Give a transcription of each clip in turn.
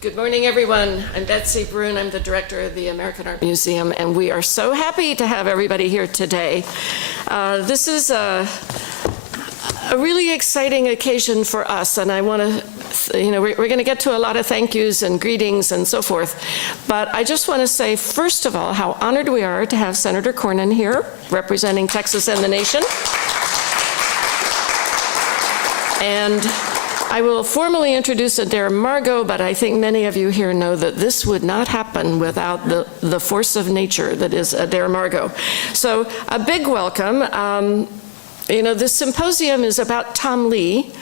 Good morning, everyone. I'm Betsy Brune. I'm the director of the American Art Museum, and we are so happy to have everybody here today. This is a really exciting occasion for us, and I want to, we're going to get to a lot of thank yous and greetings and so forth, but I just want to say, first of all, how honored we are to have Senator Cornyn here, representing Texas and the nation. And I will formally introduce Adair Margot, but I think many of you here know that this would not happen without the force of nature that is Adair Margot. So a big welcome. This symposium is about Tom Lee,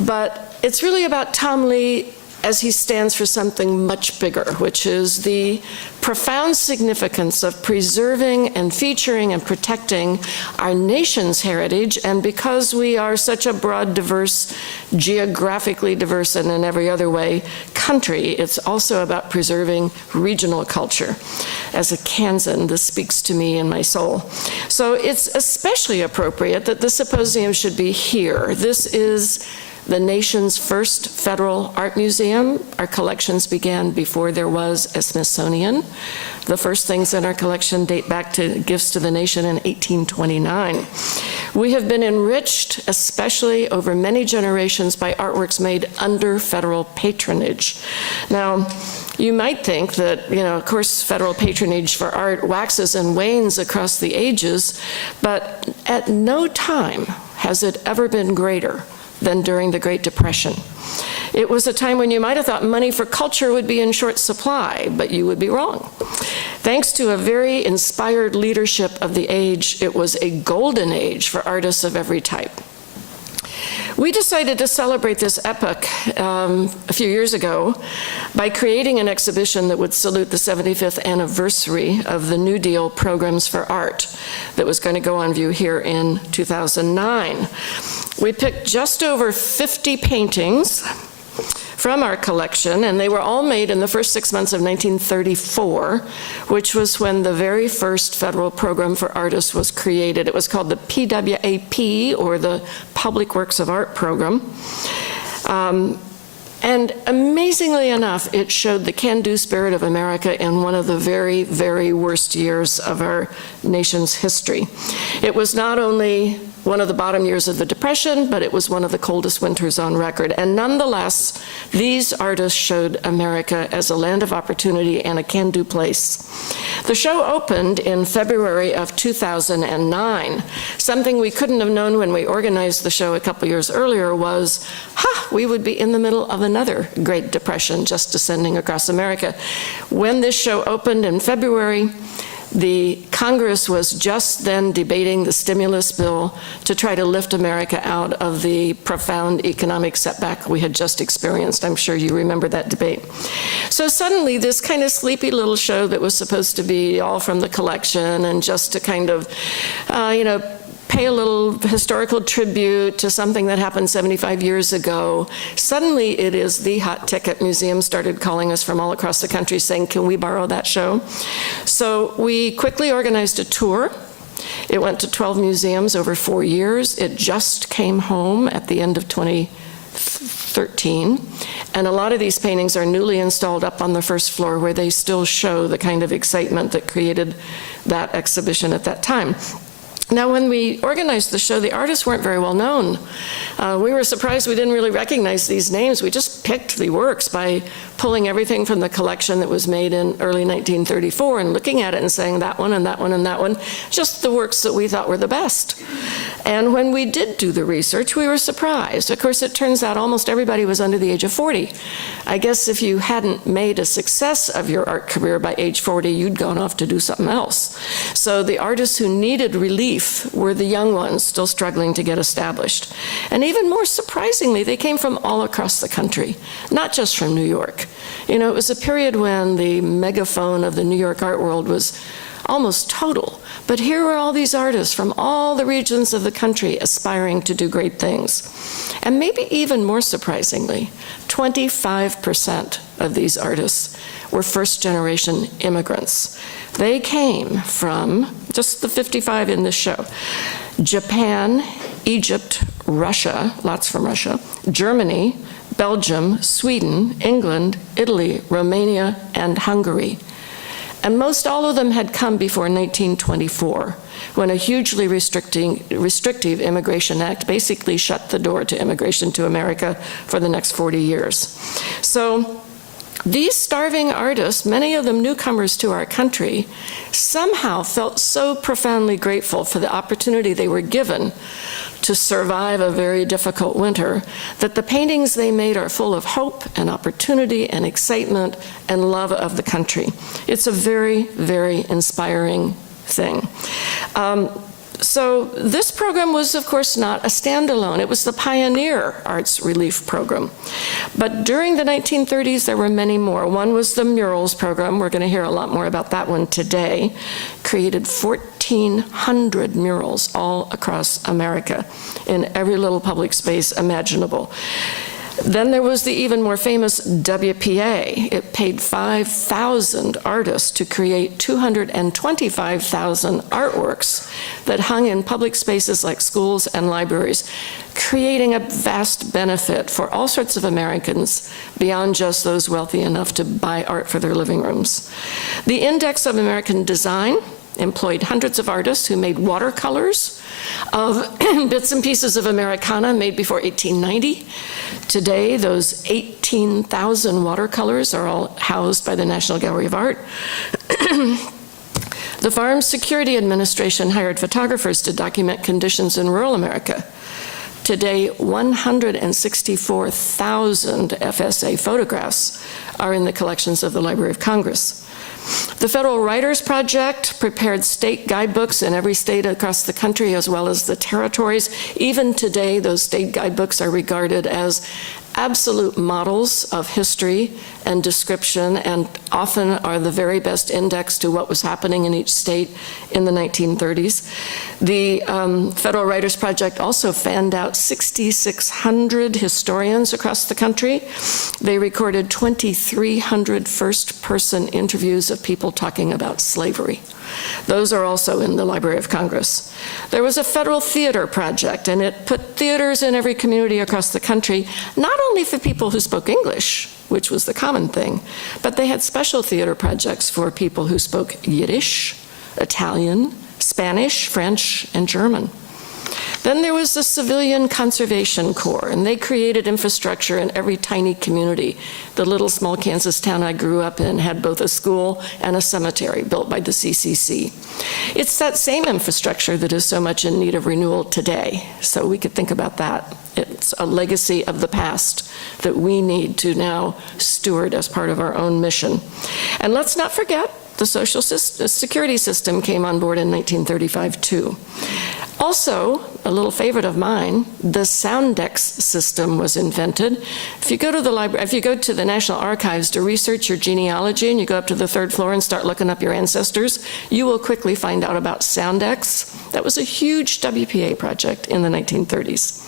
but it's really about Tom Lee as he stands for something much bigger, which is the profound significance of preserving and featuring and protecting our nation's heritage. And because we are such a broad, diverse, geographically diverse, and in every other way country, it's also about preserving regional culture. As a Kansan, this speaks to me in my soul. So it's especially appropriate that the symposium should be here. This is the nation's first federal art museum. Our collections began before there was a Smithsonian. The first things in our collection date back to gifts to the nation in 1829. We have been enriched, especially over many generations, by artworks made under federal patronage. Now, you might think that, of course, federal patronage for art waxes and wanes across the ages, but at no time has it ever been greater than during the Great Depression. It was a time when you might have thought money for culture would be in short supply, but you would be wrong. Thanks to a very inspired leadership of the age, it was a golden age for artists of every type. We decided to celebrate this epoch a few years ago by creating an exhibition that would salute the 75th anniversary of the New Deal programs for art that was going to go on view here in 2009. We picked just over 50 paintings from our collection, and they were all made in the first 6 months of 1934, which was when the very first federal program for artists was created. It was called the PWAP, or the Public Works of Art Program. And amazingly enough, it showed the can-do spirit of America in one of the very, very worst years of our nation's history. It was not only one of the bottom years of the Depression, but it was one of the coldest winters on record. And nonetheless, these artists showed America as a land of opportunity and a can-do place. The show opened in February of 2009. Something we couldn't have known when we organized the show a couple years earlier was, we would be in the middle of another Great Depression just descending across America. When this show opened in February, the Congress was just then debating the stimulus bill to try to lift America out of the profound economic setback we had just experienced. I'm sure you remember that debate. So suddenly this kind of sleepy little show that was supposed to be all from the collection and just to kind of, pay a little historical tribute to something that happened 75 years ago. Suddenly it is the hot ticket. Museums started calling us from all across the country saying, can we borrow that show? So we quickly organized a tour. It went to 12 museums over 4 years. It just came home at the end of 2013. And a lot of these paintings are newly installed up on the first floor where they still show the kind of excitement that created that exhibition at that time. Now, when we organized the show, the artists weren't very well known. We were surprised we didn't really recognize these names. We just picked the works by pulling everything from the collection that was made in early 1934 and looking at it and saying that one and that one and that one, just the works that we thought were the best. And when we did do the research, we were surprised. Of course, it turns out almost everybody was under the age of 40. I guess if you hadn't made a success of your art career by age 40, you'd gone off to do something else. So the artists who needed relief were the young ones still struggling to get established. And even more surprisingly, they came from all across the country, not just from New York. It was a period when the megaphone of the New York art world was almost total. But here were all these artists from all the regions of the country aspiring to do great things. And maybe even more surprisingly, 25% of these artists were first-generation immigrants. They came from, just the 55 in this show, Japan, Egypt, Russia, lots from Russia, Germany, Belgium, Sweden, England, Italy, Romania, and Hungary. And most all of them had come before 1924, when a hugely restrictive Immigration Act basically shut the door to immigration to America for the next 40 years. So these starving artists, many of them newcomers to our country, somehow felt so profoundly grateful for the opportunity they were given to survive a very difficult winter, that the paintings they made are full of hope and opportunity and excitement and love of the country. It's a very, very inspiring thing. So this program was, of course, not a standalone. It was the pioneer arts relief program. But during the 1930s, there were many more. One was the murals program. We're going to hear a lot more about that one today. Created 1,400 murals all across America in every little public space imaginable. Then there was the even more famous WPA. It paid 5,000 artists to create 225,000 artworks that hung in public spaces like schools and libraries, creating a vast benefit for all sorts of Americans beyond just those wealthy enough to buy art for their living rooms. The Index of American Design employed hundreds of artists who made watercolors of bits and pieces of Americana made before 1890. Today, those 18,000 watercolors are all housed by the National Gallery of Art. The Farm Security Administration hired photographers to document conditions in rural America. Today, 164,000 FSA photographs are in the collections of the Library of Congress. The Federal Writers Project prepared state guidebooks in every state across the country, as well as the territories. Even today, those state guidebooks are regarded as absolute models of history and description, and often are the very best index to what was happening in each state in the 1930s. The Federal Writers Project also fanned out 6,600 historians across the country. They recorded 2,300 first-person interviews of people talking about slavery. Those are also in the Library of Congress. There was a Federal Theater Project, and it put theaters in every community across the country, not only for people who spoke English, which was the common thing, but they had special theater projects for people who spoke Yiddish, Italian, Spanish, French, and German. Then there was the Civilian Conservation Corps, and they created infrastructure in every tiny community. The little small Kansas town I grew up in had both a school and a cemetery built by the CCC. It's that same infrastructure that is so much in need of renewal today, so we could think about that. It's a legacy of the past that we need to now steward as part of our own mission. And let's not forget, the Social Security system came on board in 1935 too. Also, a little favorite of mine, the Soundex system was invented. If you go to the library, if you go to the National Archives to research your genealogy and you go up to the 3rd floor and start looking up your ancestors, you will quickly find out about Soundex. That was a huge WPA project in the 1930s.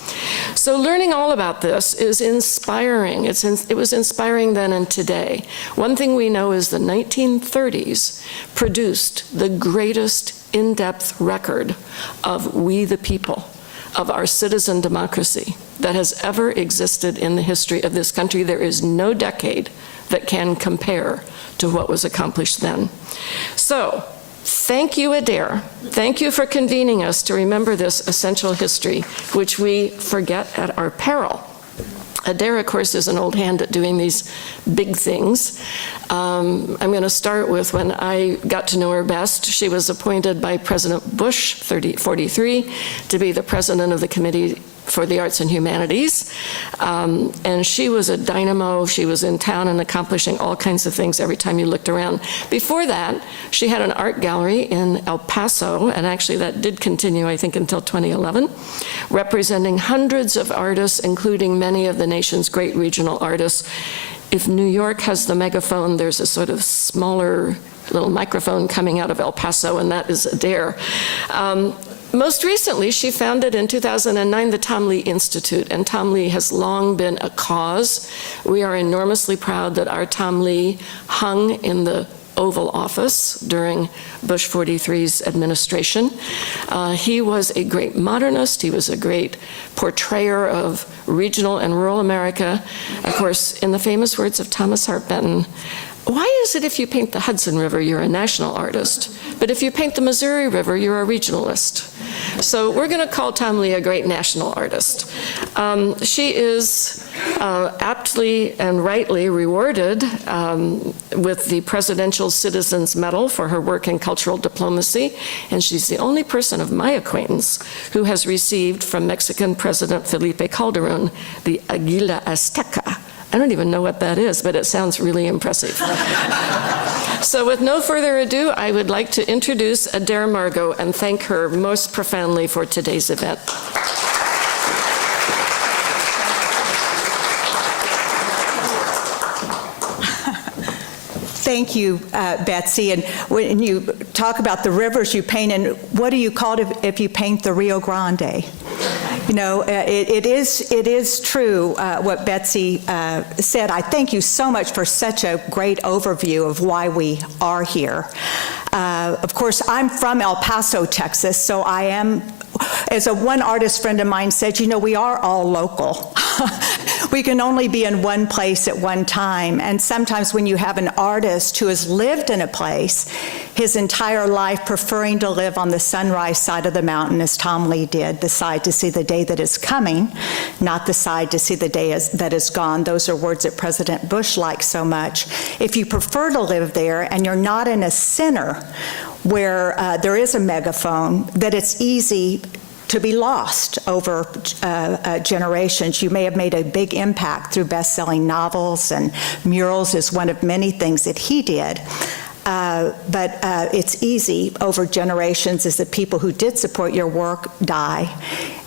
So learning all about this is inspiring. It was inspiring then and today. One thing we know is the 1930s produced the greatest in-depth record of we the people, of our citizen democracy that has ever existed in the history of this country. There is no decade that can compare to what was accomplished then. So, thank you, Adair. Thank you for convening us to remember this essential history, which we forget at our peril. Adair, of course, is an old hand at doing these big things. I'm going to start with when I got to know her best. She was appointed by President Bush, 43, to be the president of the Committee for the Arts and Humanities. And she was a dynamo. She was in town and accomplishing all kinds of things every time you looked around. Before that, she had an art gallery in El Paso, and actually that did continue, I think, until 2011, representing hundreds of artists, including many of the nation's great regional artists. If New York has the megaphone, there's a sort of smaller little microphone coming out of El Paso, and that is Adair. Most recently, she founded in 2009 the Tom Lee Institute, and Tom Lee has long been a cause. We are enormously proud that our Tom Lee hung in the Oval Office during Bush 43's administration. He was a great modernist. He was a great portrayer of regional and rural America. Of course, in the famous words of Thomas Hart Benton, why is it if you paint the Hudson River, you're a national artist, but if you paint the Missouri River, you're a regionalist? So we're going to call Tom Lea a great national artist. She is aptly and rightly rewarded with the Presidential Citizens Medal for her work in cultural diplomacy, and she's the only person of my acquaintance who has received from Mexican President Felipe Calderon the Aguila Azteca. I don't even know what that is, but it sounds really impressive. So with no further ado, I would like to introduce Adair Margot and thank her most profoundly for today's event. Thank you, Betsy. And when you talk about the rivers you paint, and what do you call it if you paint the Rio Grande? You know, it is true what Betsy said. I thank you so much for such a great overview of why we are here. Of course, I'm from El Paso, Texas, so I am, as one artist friend of mine said, you know, we are all local. We can only be in one place at one time, and sometimes when you have an artist who has lived in a place his entire life, preferring to live on the sunrise side of the mountain, as Tom Lea did, the side to see the day that is coming, not the side to see the day that is gone. Those are words that President Bush likes so much. If you prefer to live there and you're not in a center where there is a megaphone, that it's easy to be lost over generations. You may have made a big impact through best-selling novels, and murals is one of many things that he did. But it's easy over generations as the people who did support your work die,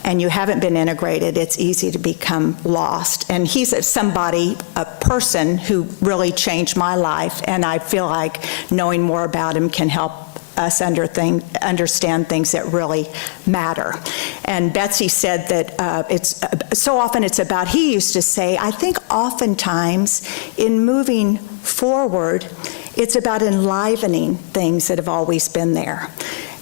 and you haven't been integrated. It's easy to become lost. And he's a person who really changed my life, and I feel like knowing more about him can help us understand things that really matter. And Betsy said that it's so often it's about, he used to say, I think oftentimes in moving forward, it's about enlivening things that have always been there.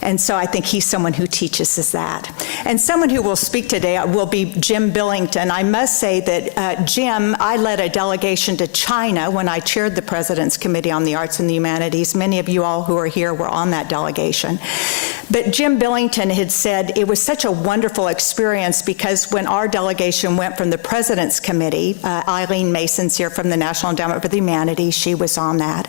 And so I think he's someone who teaches us that. And someone who will speak today will be Jim Billington. I must say that Jim, I led a delegation to China when I chaired the President's Committee on the Arts and the Humanities. Many of you all who are here were on that delegation. But Jim Billington had said it was such a wonderful experience because when our delegation went from the President's Committee, Eileen Mason's here from the National Endowment for the Humanities, she was on that,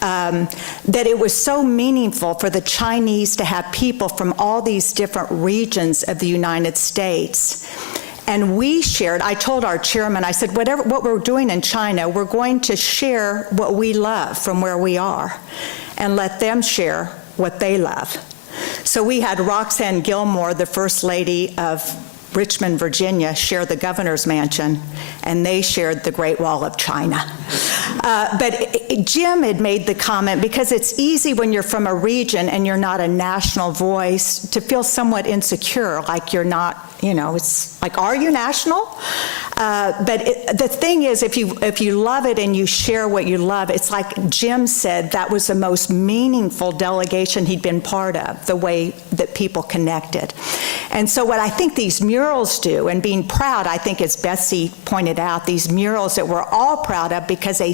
that it was so meaningful for the Chinese to have people from all these different regions of the United States. And we shared, I told our chairman, I said, what we're doing in China, we're going to share what we love from where we are and let them share what they love. So we had Roxanne Gilmore, the First Lady of Richmond, Virginia, share the governor's mansion, and they shared the Great Wall of China. But Jim had made the comment, because it's easy when you're from a region and you're not a national voice to feel somewhat insecure, like you're not, you know, it's like, are you national? But the thing is, if you love it and you share what you love, it's like Jim said, that was the most meaningful delegation he'd been part of, the way that people connected. And so what I think these murals do, and being proud, I think as Betsy pointed out, these murals that we're all proud of because they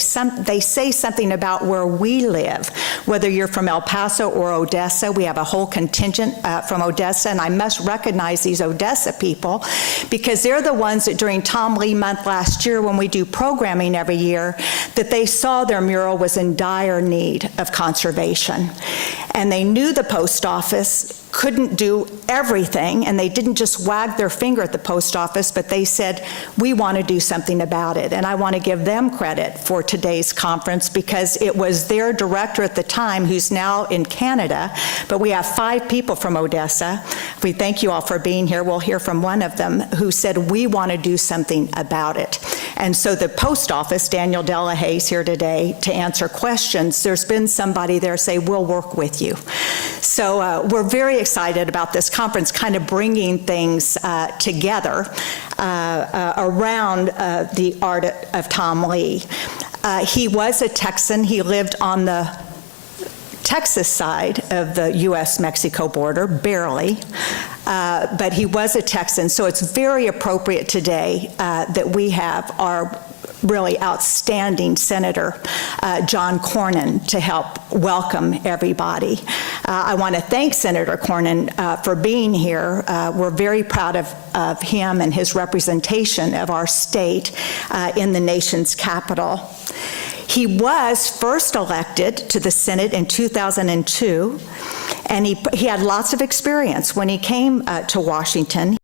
say something about where we live. Whether you're from El Paso or Odessa, we have a whole contingent from Odessa, and I must recognize these Odessa people because they're the ones that during Tom Lea Month last year, when we do programming every year, that they saw their mural was in dire need of conservation. And they knew the post office couldn't do everything, and they didn't just wag their finger at the post office, but they said, we want to do something about it. And I want to give them credit for today's conference because it was their director at the time, who's now in Canada, but we have 5 people from Odessa. We thank you all for being here. We'll hear from one of them who said, we want to do something about it. And so the post office, Daniel Delahay's here today to answer questions. There's been somebody there say, we'll work with you. So we're very excited about this conference kind of bringing things together around the art of Tom Lea. He was a Texan. He lived on the Texas side of the U.S.-Mexico border, barely, but he was a Texan, so it's very appropriate today that we have our really outstanding Senator John Cornyn to help welcome everybody. I want to thank Senator Cornyn for being here. We're very proud of him and his representation of our state in the nation's capital. He was first elected to the Senate in 2002, and he had lots of experience. When he came to Washington,